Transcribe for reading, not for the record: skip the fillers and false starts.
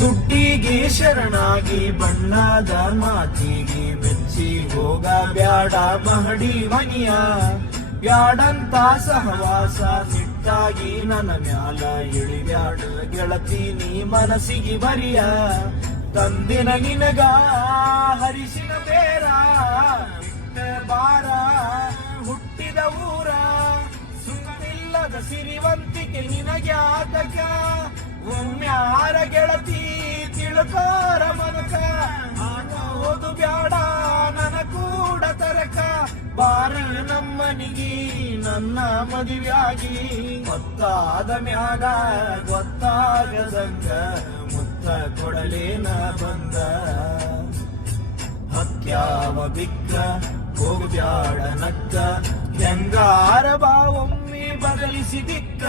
ದುಡ್ಡಿಗೆ ಶರಣಾಗಿ ಬಣ್ಣದ ಮಾತಿಗೆ ಬೆಚ್ಚಿ ಹೋಗ ಬ್ಯಾಡ ಮಹಡಿ ಮನಿಯ ಬ್ಯಾಡಂತ ಸಹವಾಸ ಸಿಟ್ಟಾಗಿ ನನ್ನ ಮ್ಯಾಲ ಇಳಿಬ್ಯಾಡ ಗೆಳತಿ ನೀ ಮನಸ್ಸಿಗೆ ಬರಿಯ ತಂದಿನ ನಿನಗ ಹರಿಸಿನ ಬೇರ ಬಾರ ಹುಟ್ಟಿದ ಊರ ಸುತ್ತಿಲ್ಲದ ಸಿರಿವಂತಿಕೆ ನಿನಗ್ಯಾತಕ ಒಮ್ಮ್ಯಾರ ಗೆಳತಿ ತಿಳ್ಕೋರ ಮನಕ ಓದು ಬ್ಯಾಡ ನನ ಕೂಡ ತರಕ ಬಾರ ನಮ್ಮನಿಗಿ ನನ್ನ ಮದುವೆಯಾಗಿ ಗೊತ್ತಾದ ಮ್ಯಾಗ ಗೊತ್ತಾಗದಂಗ ಮುತ್ತ ಕೊಡಲೇನ ಬಂದ ಹತ್ಯಾವ ಬಿಕ್ಕ ಹೋಗು ಬ್ಯಾಡ ನಕ್ಕ ಹೆಂಗಾರ ಬಾ ಒಮ್ಮೆ ಬದಲಿಸಿ ದಿಕ್ಕ